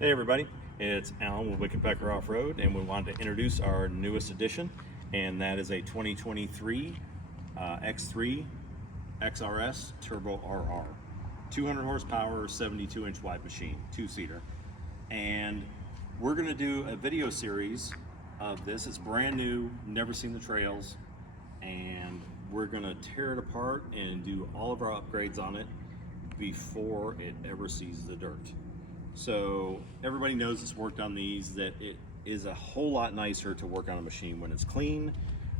Hey everybody, it's Alan with Pecker Off-Road, and we wanted to introduce our newest edition, and that is a 2023 X3 XRS Turbo RR. 200 horsepower, 72-inch wide machine, two-seater. And we're going to do a video series of this. It's brand new, never seen the trails, and we're going to tear it apart and do all of our upgrades on it before it ever sees the dirt. So everybody knows that's worked on these that it is a whole lot nicer to work on a machine when it's clean.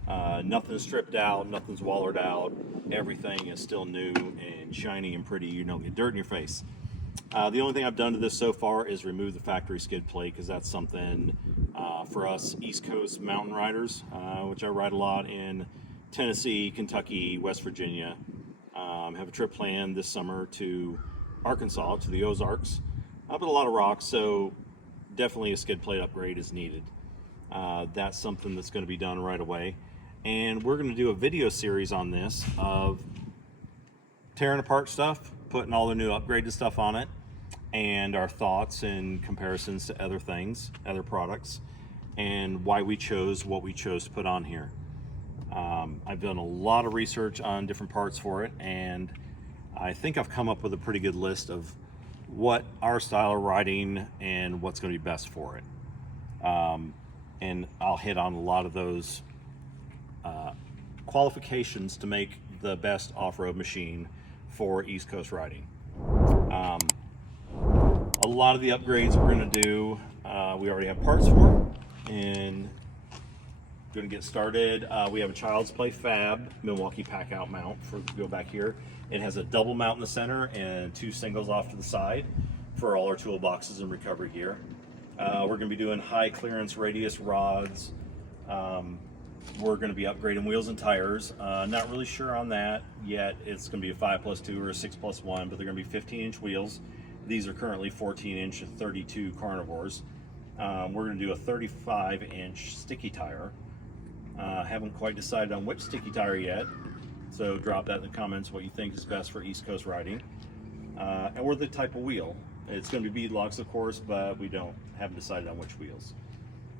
Nothing's stripped out, nothing's wallered out, everything is still new and shiny and pretty. You don't get dirt in your face. The only thing I've done to this so far is remove the factory skid plate, because that's something for us East Coast mountain riders, which I ride a lot in Tennessee, Kentucky, West Virginia. Have a trip planned this summer to Arkansas, to the Ozarks. But a lot of rocks, so definitely a skid plate upgrade is needed. That's something that's going to be done right away. And we're going to do a video series on this of tearing apart stuff, putting all the new upgraded stuff on it, and our thoughts and comparisons to other things, other products, and why we chose what we chose to put on here. I've done a lot of research on different parts for it, and I think I've come up with a pretty good list of what our style of riding and what's going to be best for it. And I'll hit on a lot of those qualifications to make the best off-road machine for East Coast riding. A lot of the upgrades we're going to do, we already have parts for, and going to get started. We have a Child's Play Fab Milwaukee pack out mount for go back here. It has a double mount in the center and two singles off to the side for all our toolboxes and recovery gear. We're going to be doing high clearance radius rods. We're going to be upgrading wheels and tires. Not really sure on that yet. It's going to be a 5+2 or a 6+1, but they're going to be 15-inch wheels. These are currently 14-inch 32 carnivores. We're going to do a 35-inch sticky tire. Haven't quite decided on which sticky tire yet, so drop that in the comments what you think is best for East Coast riding, or the type of wheel. It's going to be beadlocks, of course, but we haven't decided on which wheels.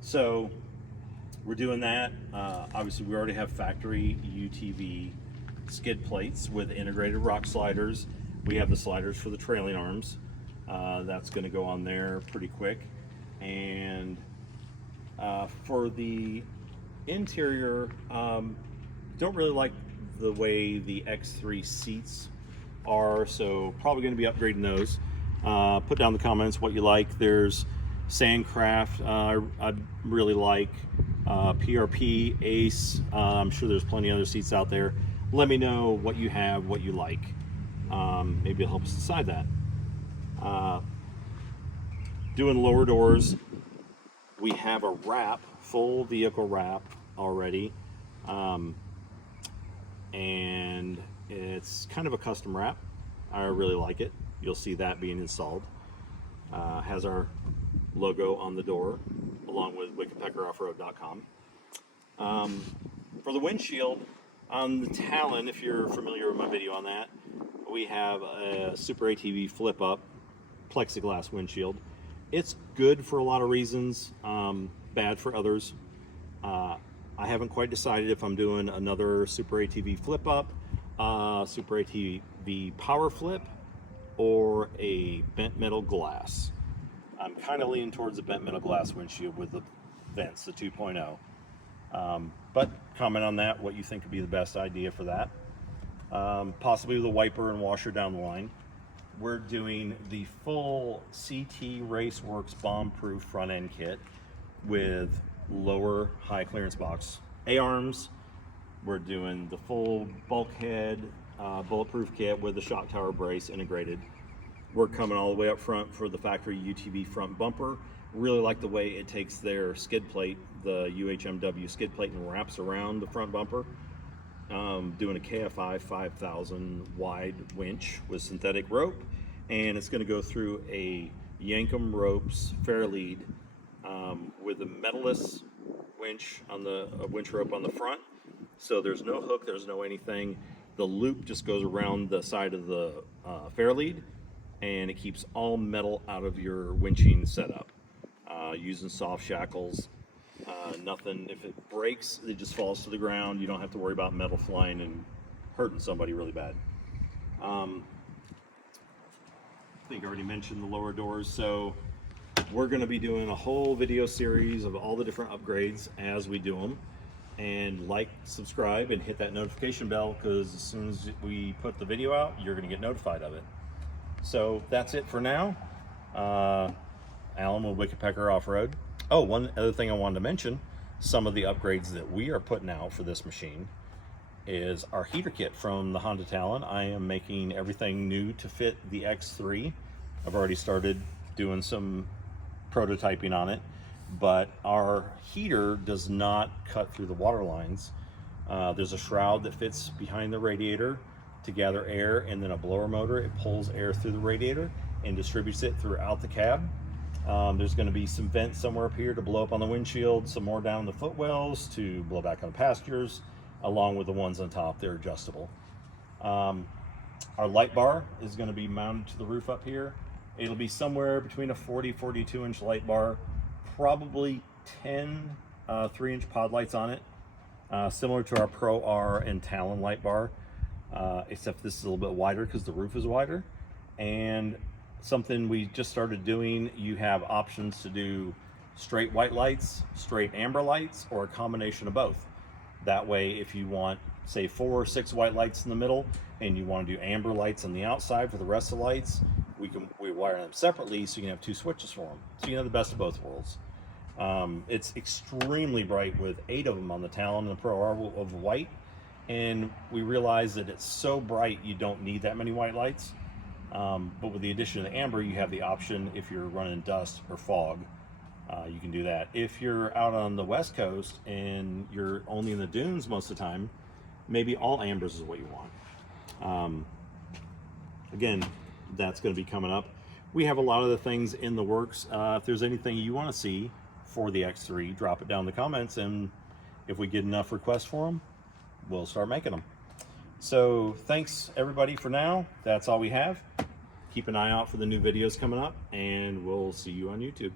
So we're doing that. Obviously, we already have factory UTV skid plates with integrated rock sliders. We have the sliders for the trailing arms. That's going to go on there pretty quick. And for the interior, don't really like the way the X3 seats are, so probably going to be upgrading those. Put down in the comments what you like. There's Sandcraft, I really like, PRP, Ace. I'm sure there's plenty of other seats out there. Let me know what you have, what you like. Maybe it'll help us decide that. Doing lower doors, we have a wrap, full vehicle wrap already, and it's kind of a custom wrap. I really like it. You'll see that being installed. Has our logo on the door along with WickedPeckerOffroad.com. For the windshield on the Talon, if you're familiar with my video on that, we have a Super ATV flip up plexiglass windshield. It's good for a lot of reasons, bad for others. I haven't quite decided if I'm doing another Super ATV flip up, Super ATV power flip, or a bent metal glass. I'm kind of leaning towards the bent metal glass windshield with the vents, the 2.0. But comment on that, what you think would be the best idea for that. Possibly with a wiper and washer down the line. We're doing the full CT Raceworks bomb-proof front end kit with lower high clearance box A-arms. We're doing the full bulkhead bulletproof kit with the shock tower brace integrated. We're coming all the way up front for the factory UTV front bumper. Really like the way it takes their skid plate, the UHMW skid plate, and wraps around the front bumper. Doing a KFI 5000 wide winch with synthetic rope, and it's going to go through a Yankum Ropes Fairlead with a metaless winch on the winch rope on the front. So there's no hook, there's no anything. The loop just goes around the side of the Fairlead, and it keeps all metal out of your winching setup. Using soft shackles, nothing, if it breaks, it just falls to the ground. You don't have to worry about metal flying and hurting somebody really bad. I think I already mentioned the lower doors, so we're going to be doing a whole video series of all the different upgrades as we do them. And like, subscribe, and hit that notification bell, because as soon as we put the video out, you're going to get notified of it. So that's it for now. Alan with Pecker Off-Road. Oh, one other thing I wanted to mention, some of the upgrades that we are putting out for this machine is our heater kit from the Honda Talon. I am making everything new to fit the X3. I've already started doing some prototyping on it, but our heater does not cut through the water lines. There's a shroud that fits behind the radiator to gather air, and then a blower motor. It pulls air through the radiator and distributes it throughout the cab. There's going to be some vents somewhere up here to blow up on the windshield, some more down the footwells to blow back on the passengers, along with the ones on top. They're adjustable. Our light bar is going to be mounted to the roof up here. It'll be somewhere between a 42 inch light bar, probably 10 3-inch pod lights on it, similar to our Pro R and Talon light bar, except this is a little bit wider because the roof is wider. And something we just started doing, you have options to do straight white lights, straight amber lights, or a combination of both. That way, if you want, say, 4 or 6 white lights in the middle, and you want to do amber lights on the outside for the rest of the lights, we wire them separately, so you can have 2 switches for them. So you can have the best of both worlds. It's extremely bright with 8 of them on the Talon and the Pro R of white, and we realize that it's so bright you don't need that many white lights. But with the addition of the amber, you have the option, if you're running dust or fog, you can do that. If you're out on the West Coast and you're only in the dunes most of the time, maybe all ambers is what you want. Again, that's going to be coming up. We have a lot of the things in the works. If there's anything you want to see for the X3, drop it down in the comments, and if we get enough requests for them, we'll start making them. So thanks everybody for now. That's all we have. Keep an eye out for the new videos coming up, and we'll see you on YouTube.